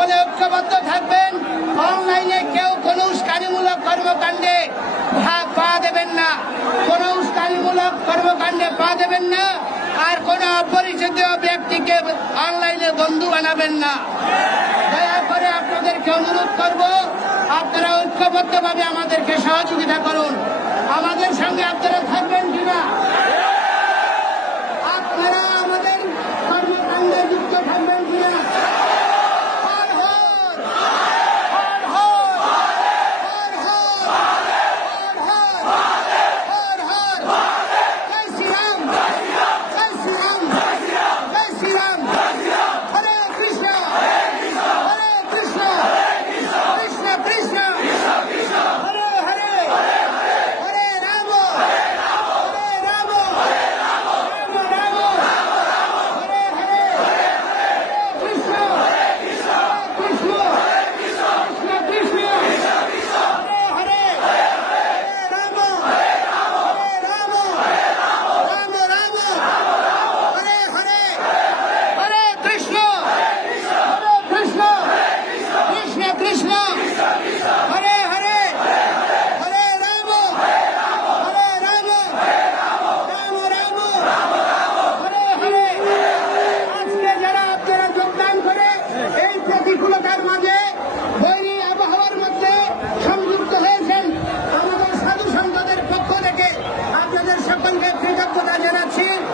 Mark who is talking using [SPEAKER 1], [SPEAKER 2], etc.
[SPEAKER 1] সকলে ঐক্যবদ্ধ থাকবেন। অনলাইনে কেউ কোনো উস্কানিমূলক কর্মকাণ্ডে পা দেবেন না। কোনো উস্কানিমূলক কর্মকাণ্ডে পা দেবেন না। আর কোনো অপরিচিত ব্যক্তিকে অনলাইনে বন্ধু বানাবেন না। দয়া করে আপনাদেরকে অনুরোধ করব, আপনারা ঐক্যবদ্ধভাবে আমাদেরকে সহযোগিতা করুন। আমাদের সঙ্গে আপনারা सकूंगे फिर जब पता चला चीन